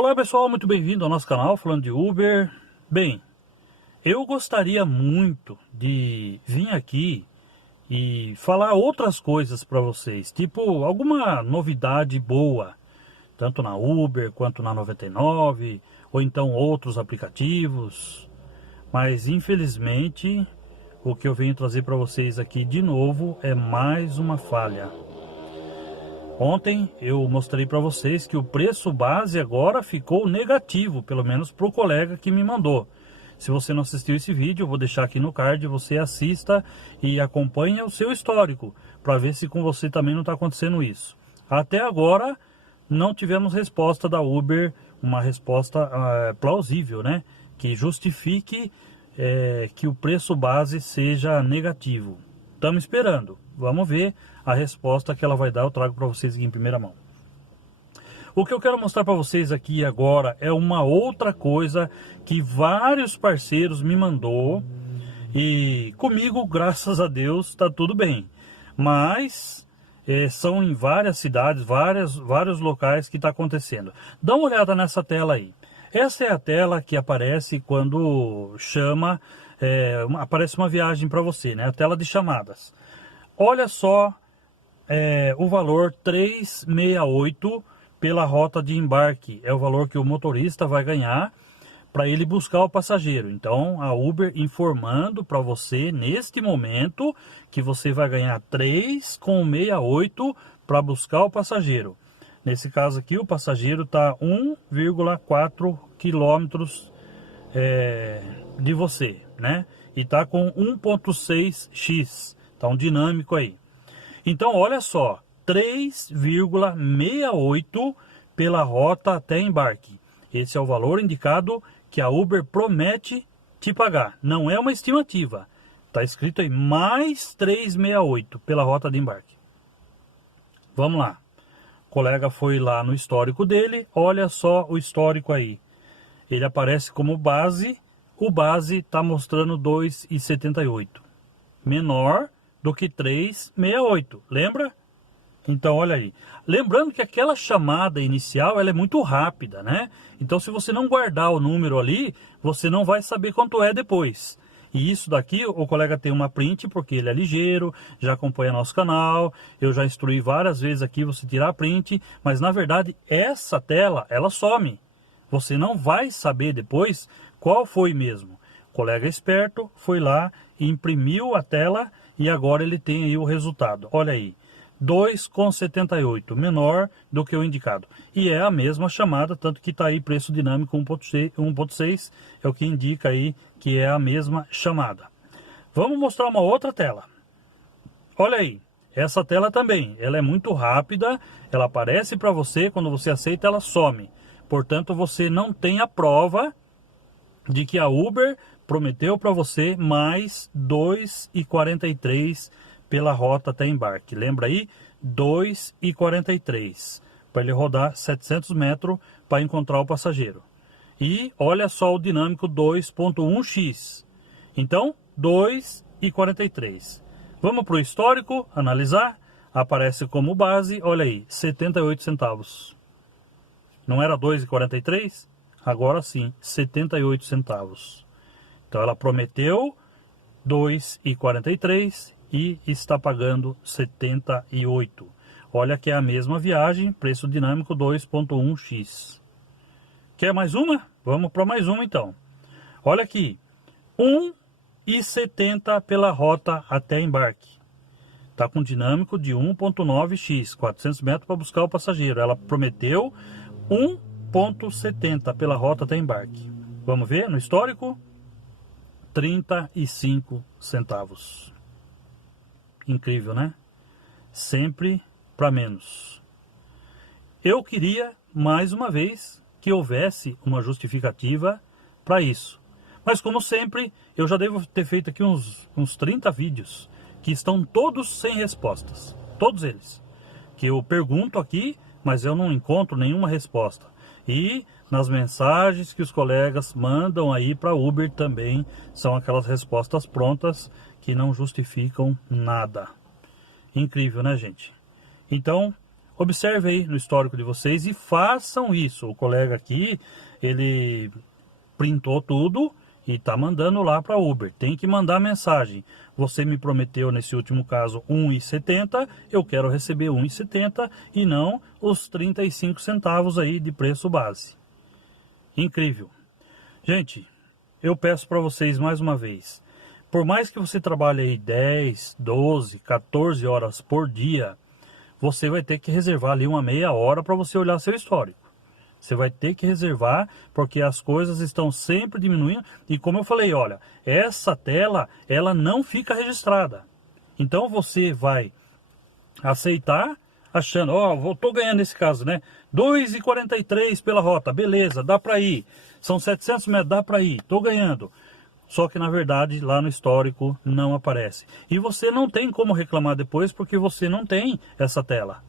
Olá pessoal, muito bem-vindo ao nosso canal falando de Uber. Bem, eu gostaria muito de vir aqui e falar outras coisas para vocês, tipo alguma novidade boa, tanto na Uber quanto na 99, ou então outros aplicativos, mas infelizmente o que eu venho trazer para vocês aqui de novo é mais uma falha. Ontem eu mostrei para vocês que o preço base agora ficou negativo, pelo menos para o colega que me mandou. Se você não assistiu esse vídeo, eu vou deixar aqui no card, você assista e acompanhe o seu histórico, para ver se com você também não está acontecendo isso. Até agora não tivemos resposta da Uber, uma resposta plausível, né? Que justifique que o preço base seja negativo. Estamos esperando, vamos ver a resposta que ela vai dar, eu trago para vocês aqui em primeira mão. O que eu quero mostrar para vocês aqui agora é uma outra coisa que vários parceiros me mandou e comigo, graças a Deus, está tudo bem. Mas são em várias cidades, vários locais que está acontecendo. Dá uma olhada nessa tela aí. Essa é a tela que aparece quando chama, aparece uma viagem para você, né? A tela de chamadas. Olha só o valor 368 pela rota de embarque. É o valor que o motorista vai ganhar para ele buscar o passageiro. Então a Uber informando para você neste momento que você vai ganhar 3,68 para buscar o passageiro. Nesse caso aqui o passageiro está 1,4 quilômetros de você, né? E está com 1,6x. Está um dinâmico aí. Então olha só, 3,68 pela rota até embarque. Esse é o valor indicado que a Uber promete te pagar. Não é uma estimativa. Está escrito aí mais 3,68 pela rota de embarque. Vamos lá. O colega foi lá no histórico dele. Olha só o histórico aí. Ele aparece como base. O base está mostrando 2,78. Menor do que 3,68. Lembra? Então olha aí, lembrando que aquela chamada inicial ela é muito rápida, né? Então se você não guardar o número ali, você não vai saber quanto é depois. E isso daqui o colega tem uma print porque ele é ligeiro, já acompanha nosso canal, eu já instruí várias vezes aqui você tirar a print, mas na verdade essa tela ela some. Você não vai saber depois qual foi mesmo. O colega esperto foi lá e imprimiu a tela e agora ele tem aí o resultado. Olha aí. 2,78, menor do que o indicado. E é a mesma chamada, tanto que está aí preço dinâmico 1,6, é o que indica aí que é a mesma chamada. Vamos mostrar uma outra tela. Olha aí, essa tela também, ela é muito rápida, ela aparece para você, quando você aceita ela some. Portanto, você não tem a prova de que a Uber prometeu para você mais 2,43 pela rota até embarque. Lembra aí? 2,43 para ele rodar 700 metros para encontrar o passageiro. E olha só o dinâmico 2,1x. Então, 2,43. Vamos para o histórico, analisar. Aparece como base, olha aí, 78 centavos. Não era 2,43? Agora sim, 78 centavos. Então ela prometeu 2,43 e está pagando 78. Olha que é a mesma viagem, preço dinâmico 2,1x. Quer mais uma? Vamos para mais uma então. Olha aqui, 1,70 pela rota até embarque. Está com dinâmico de 1,9x, 400 metros para buscar o passageiro. Ela prometeu 1,70 pela rota até embarque. Vamos ver no histórico? 35 centavos. Incrível, né? Sempre para menos. Eu queria, mais uma vez, que houvesse uma justificativa para isso. Mas, como sempre, eu já devo ter feito aqui uns 30 vídeos que estão todos sem respostas. Todos eles. Que eu pergunto aqui, mas eu não encontro nenhuma resposta. E nas mensagens que os colegas mandam aí para Uber também são aquelas respostas prontas que não justificam nada. Incrível, né, gente? Então, observe aí no histórico de vocês e façam isso. O colega aqui, ele printou tudo e tá mandando lá para Uber. Tem que mandar mensagem. Você me prometeu nesse último caso R$1,70, eu quero receber R$1,70 e não os 35 centavos aí de preço base. Incrível. Gente, eu peço para vocês mais uma vez, por mais que você trabalhe aí 10, 12, 14 horas por dia, você vai ter que reservar ali uma meia hora para você olhar seu histórico. Você vai ter que reservar, porque as coisas estão sempre diminuindo. E como eu falei, olha, essa tela, ela não fica registrada. Então você vai aceitar, achando, ó, tô ganhando nesse caso, né? 2,43 pela rota, beleza, dá para ir. São 700 metros, dá para ir, tô ganhando. Só que na verdade lá no histórico não aparece. E você não tem como reclamar depois, porque você não tem essa tela.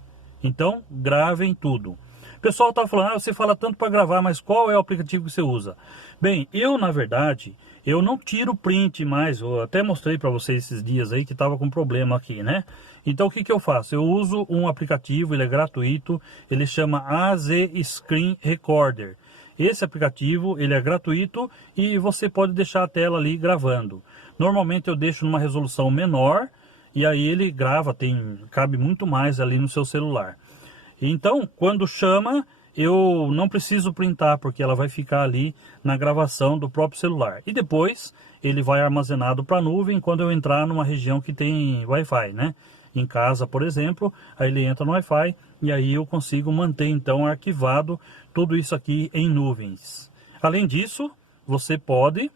Então gravem tudo. O pessoal tá falando, você fala tanto para gravar, mas qual é o aplicativo que você usa? Bem, eu na verdade, eu não tiro print mais, eu até mostrei para vocês esses dias aí que tava com problema aqui, né? Então o que que eu faço? Eu uso um aplicativo, ele é gratuito, ele chama AZ Screen Recorder. Esse aplicativo, ele é gratuito e você pode deixar a tela ali gravando. Normalmente eu deixo numa resolução menor e aí ele grava, cabe muito mais ali no seu celular. Então, quando chama, eu não preciso printar, porque ela vai ficar ali na gravação do próprio celular. E depois, ele vai armazenado para a nuvem quando eu entrar numa região que tem Wi-Fi, né? Em casa, por exemplo, aí ele entra no Wi-Fi e aí eu consigo manter, então, arquivado tudo isso aqui em nuvens. Além disso, você pode,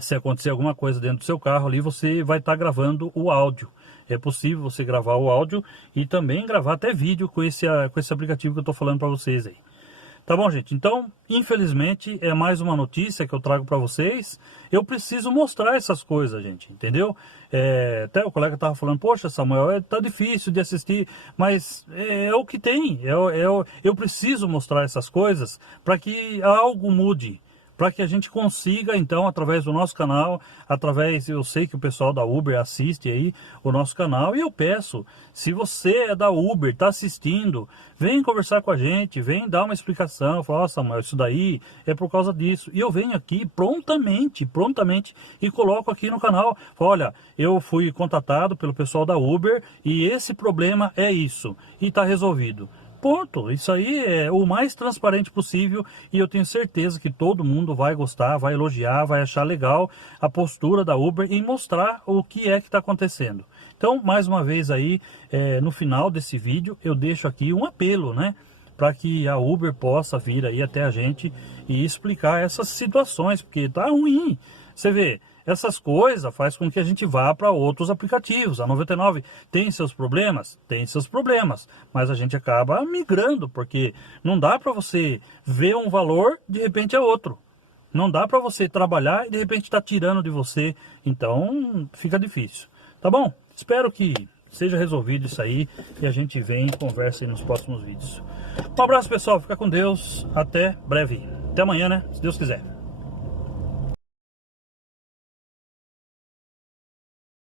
se acontecer alguma coisa dentro do seu carro ali, você vai estar gravando o áudio. É possível você gravar o áudio e também gravar até vídeo com esse aplicativo que eu estou falando para vocês aí. Tá bom, gente? Então, infelizmente, é mais uma notícia que eu trago para vocês. Eu preciso mostrar essas coisas, gente, entendeu? Até o colega estava falando, poxa, Samuel, tá difícil de assistir, mas é o que tem. Eu preciso mostrar essas coisas para que algo mude. Para que a gente consiga, então, através do nosso canal, eu sei que o pessoal da Uber assiste aí o nosso canal, e eu peço, se você é da Uber, está assistindo, vem conversar com a gente, vem dar uma explicação, fala, ó, Samuel, isso daí é por causa disso, e eu venho aqui prontamente, e coloco aqui no canal, falo, olha, eu fui contatado pelo pessoal da Uber, e esse problema é isso, e está resolvido. Ponto. Isso aí é o mais transparente possível e eu tenho certeza que todo mundo vai gostar, vai elogiar, vai achar legal a postura da Uber em mostrar o que é que está acontecendo. Então, mais uma vez aí, no final desse vídeo, eu deixo aqui um apelo, né? Para que a Uber possa vir aí até a gente e explicar essas situações, porque tá ruim. Você vê, essas coisas faz com que a gente vá para outros aplicativos. A 99 tem seus problemas? Tem seus problemas, mas a gente acaba migrando, porque não dá para você ver um valor, de repente é outro. Não dá para você trabalhar e de repente está tirando de você, então fica difícil. Tá bom? Espero que seja resolvido isso aí e a gente vem e conversa aí nos próximos vídeos. Um abraço, pessoal, fica com Deus, até breve. Até amanhã, né? Se Deus quiser.